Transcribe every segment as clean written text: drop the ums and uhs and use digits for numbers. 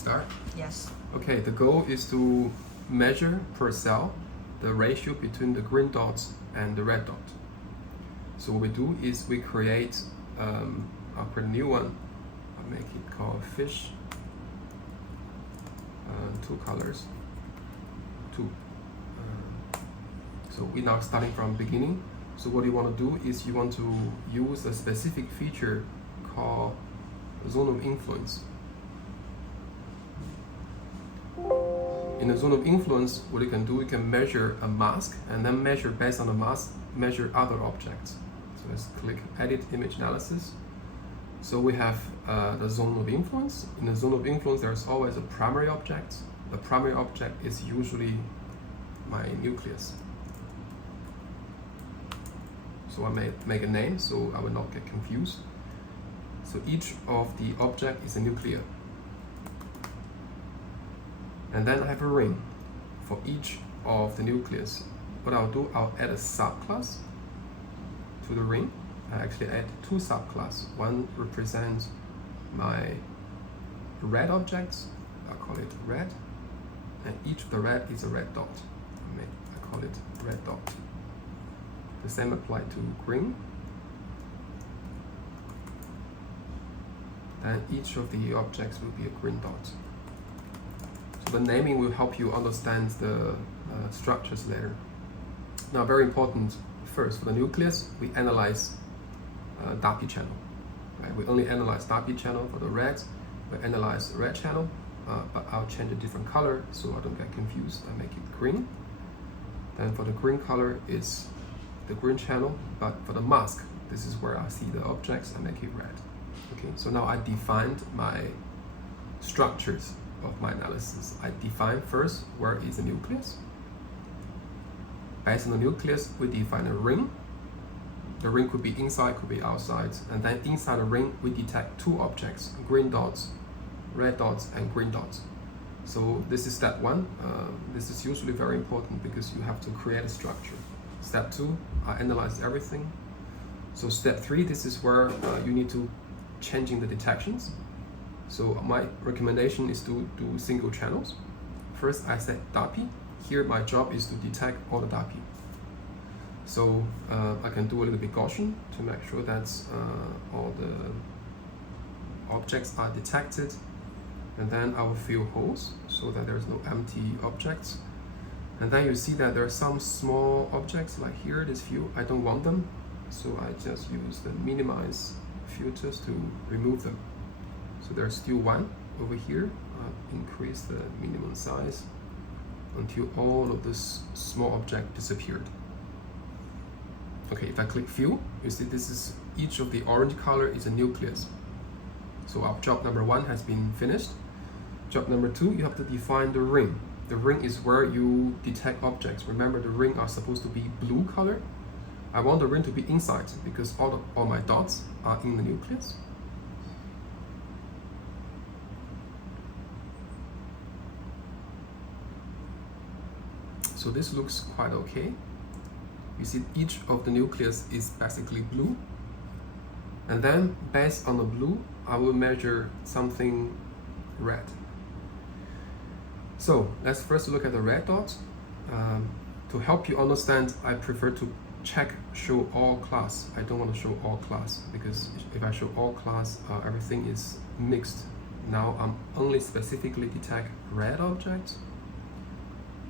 Start? Yes. Okay, the goal is to measure per cell the ratio between the green dots and the red dot. So what we do is we create, I'll create a new one. I'll make it called fish. Two colors. So we're now starting from beginning. So what you want to do is you want to use a specific feature called zone of influence. In the zone of influence, what you can do, you can measure a mask and then measure based on the mask, measure other objects. So let's click Edit Image Analysis. So we have the zone of influence. In the zone of influence, there's always a primary object. The primary object is usually my nucleus. So I may make a name so I will not get confused. So each of the object is a nucleus. And then I have a ring for each of the nucleus. What I'll do, I'll add a subclass to the ring. I actually add two subclasses. One represents my red objects. I'll call it red. And each of the red is a red dot. I call it red dot. The same apply to green. And each of the objects will be a green dot. So the naming will help you understand the structures later. Now, very important, first for the nucleus, we analyze Darby channel. Right? We only analyze Darby channel. For the red, we analyze red channel, but I'll change a different color so I don't get confused. I make it green. Then for the green color is the green channel, but for the mask, this is where I see the objects, I make it red. Okay, so now I defined my structures of my analysis. I define first where is the nucleus. Based on the nucleus, we define a ring. The ring could be inside, could be outside, and then inside the ring, we detect two objects, green dots, red dots, and green dots. So this is step one. This is usually very important because you have to create a structure. Step two, I analyze everything. So step three, this is where you need to changing the detections. So my recommendation is to do single channels. First, I set Darby. Here, my job is to detect all the Darby. So I can do a little bit Gaussian to make sure that all the objects are detected. And then I will fill holes so that there's no empty objects. And then you see that there are some small objects like here, this few, I don't want them. So I just use the minimize filters to remove them. So there's still one over here. Increase the minimum size until all of this small object disappeared. Okay, if I click fill, you see this is each of the orange color is a nucleus. So our job number one has been finished. Job number two, you have to define the ring. The ring is where you detect objects. Remember, the ring are supposed to be blue color. I want the ring to be inside because all my dots are in the nucleus. So this looks quite okay. You see each of the nucleus is basically blue. And then based on the blue, I will measure something red. So let's first look at the red dot. To help you understand, I prefer to check show all class. I don't want to show all class because if I show all class, everything is mixed. Now I'm only specifically detect red objects.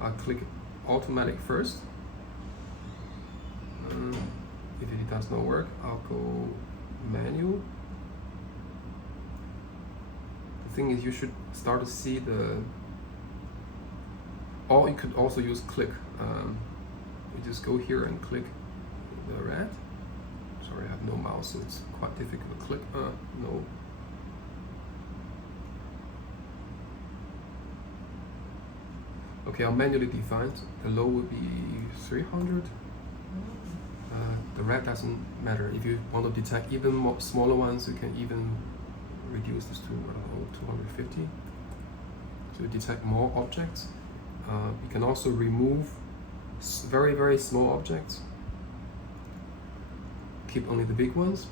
I'll click automatic first. If it does not work, I'll go manual. The thing is, you should start to see the, or you could also use click. You just go here and click the red. Sorry, I have no mouse, so it's quite difficult to click. No. Okay, I'll manually define. The low will be 300. The red doesn't matter. If you want to detect even more smaller ones, you can even reduce this to 250. So you detect more objects. You can also remove very, very small objects. Keep only the big ones.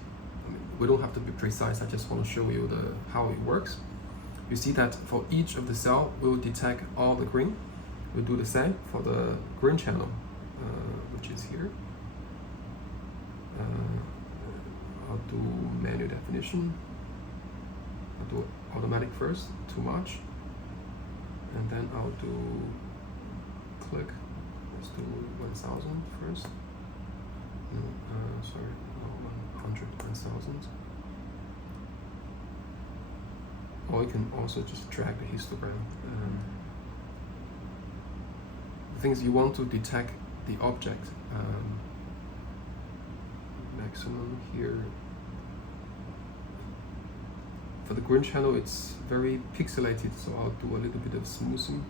I mean, we don't have to be precise. I just want to show you how it works. You see that for each of the cell, we'll detect all the green. We'll do the same for the green channel, which is here. I'll do manual definition. I'll do automatic first, too much. And then I'll do click. Let's do 1000 first. No, sorry, no, 100, 1000. Or you can also just drag the histogram. The thing is, you want to detect the object. Maximum here. For the green channel, it's very pixelated, so I'll do a little bit of smoothing.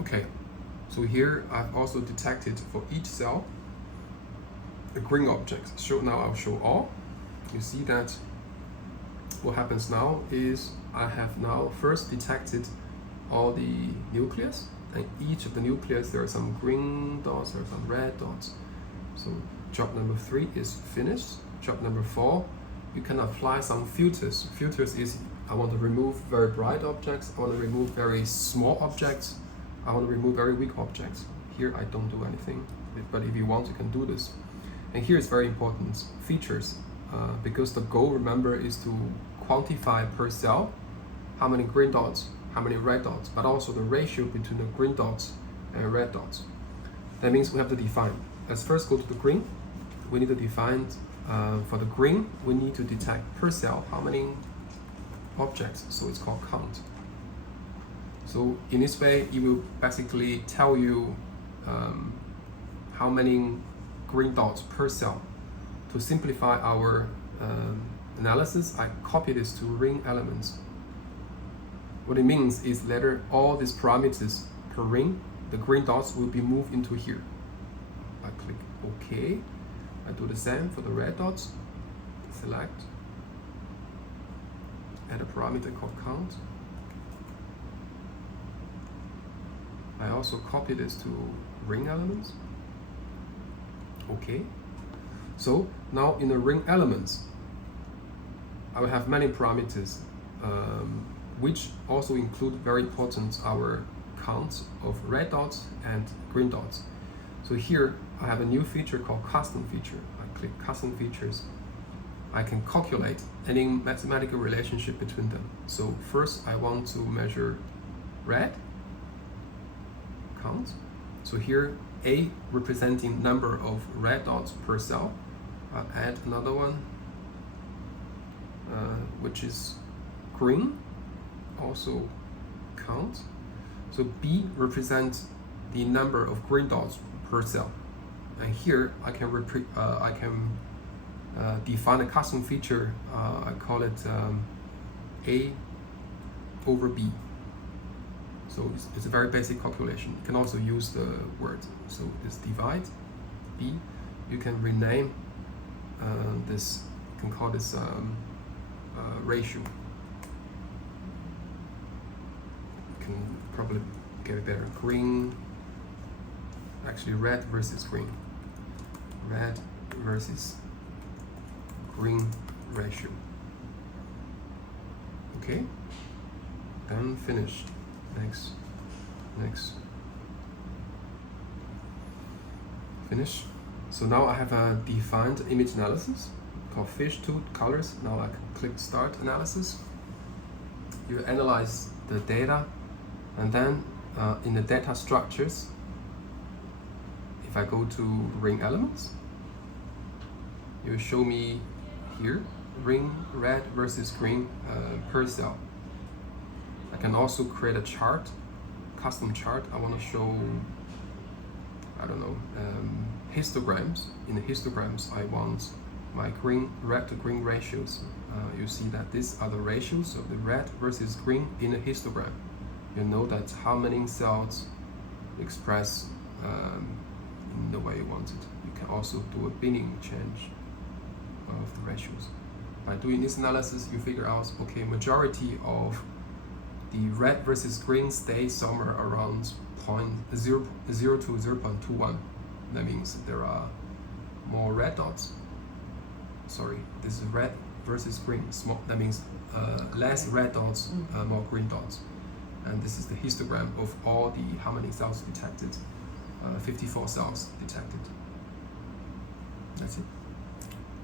Okay, so here I've also detected for each cell a green object. So now I'll show all. You see that what happens now is I have now first detected all the nucleus, and each of the nucleus there are some green dots, there are some red dots. So job number 3 is finished. Job number 4, you can apply some filters. Filters is I want to remove very bright objects, I want to remove very small objects, I want to remove very weak objects. Here I don't do anything, but if you want, you can do this. And here is very important, features, because the goal, remember, is to quantify per cell how many green dots, how many red dots, but also the ratio between the green dots and red dots. That means we have to define. Let's first go to the green. We need to define, for the green, we need to detect per cell how many objects, so it's called count. So in this way, it will basically tell you how many green dots per cell. To simplify our analysis, I copy this to ring elements. What it means is later all these parameters per ring, the green dots will be moved into here. I click OK. I do the same for the red dots. Select. Add a parameter called count. I also copy this to ring elements. Okay. So now in the ring elements, I will have many parameters, which also include very important our counts of red dots and green dots. So here I have a new feature called custom feature. I click custom features. I can calculate any mathematical relationship between them. So first I want to measure red count. So here A representing number of red dots per cell. I'll add another one, which is green, also count. So B represents the number of green dots per cell, and here I can define a custom feature. I call it A over B. So it's a very basic calculation. You can also use the word. So this divide B. You can rename this. You can call this ratio. You can probably get it better. Green. Actually, red versus green. Red versus green ratio. Okay. Then finish. Next. Finish. So now I have a defined image analysis called fish tooth colors. Now I can click start analysis. You analyze the data, and then in the data structures, if I go to ring elements, you show me here ring red versus green per cell. I can also create a chart, custom chart. I want to show, I don't know, histograms. In the histograms, I want my red to green ratios. You see that these are the ratios of the red versus green in a histogram. You know that's how many cells express in the way you want it. You can also do a binning change of the ratios. By doing this analysis, you figure out, okay, majority of the red versus green stays somewhere around 0.0 to 0.21. That means there are more red dots. Sorry, this is red versus green. Small. That means less red dots, more green dots. And this is the histogram of all the how many cells detected. 54 cells detected. That's it.